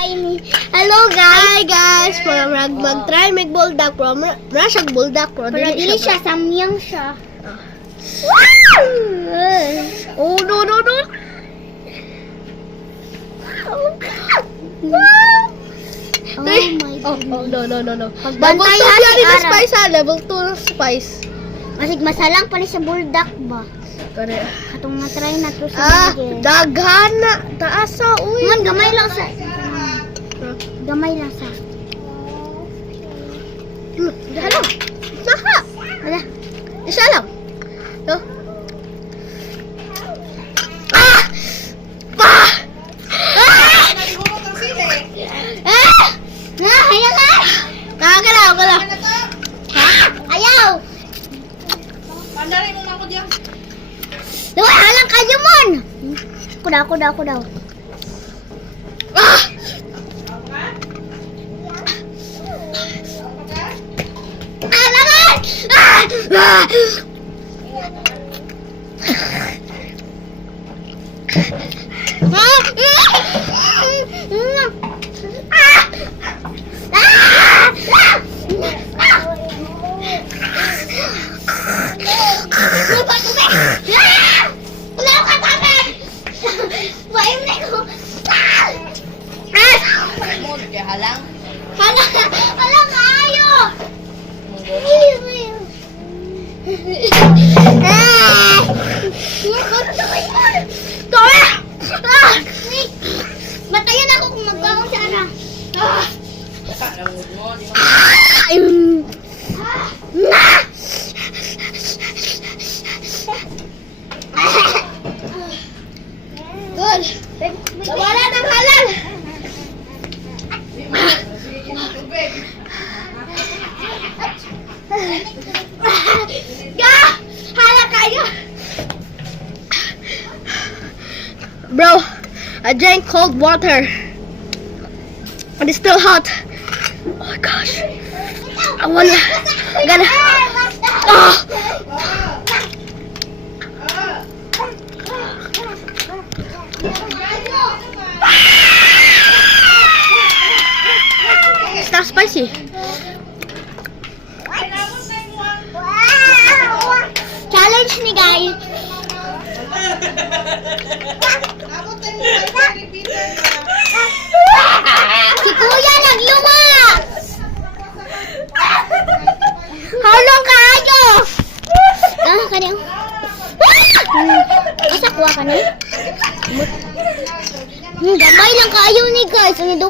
Hello guys, mag-try mag-buldak from Russia buldak pro. Pero dili siya, samyang siya. Oh no. Oh my Oh God. no. Level 2 Pagbantay ha yan si na Ara. spice ha. Level 2 ng spice. Masig masalang pa ni sa buldak ba? Kare. Katong na-try na to sa Miguel. Daghan na. Taasa, uy. Man, gamay lang sa... Gamay lang sa... Hala. Saka. Wala. Isa lang. No? Ah! Pa! Ah! Ayaw ka! Wala. Ayaw! Pandarin mo na ako diyan. Luwa, halang ka dyan mon! Ako daw. Ah! Naman! Ah! Mood kaya halang. Halang kayo! Batayan ako kung magkakaw sa ara. Baka na mood mo, di mo. Good. Wala nang halal. Sige mo tubig. Hala kayo. Bro, I drank cold water. And it's still hot. Oh my gosh. I gotta. Oh. It's not spicy. Challenge ni guys. Si Kuya naglumak! Halong kayo! Kanyo. Asa kuha ka na? Gamay lang kayo ni guys.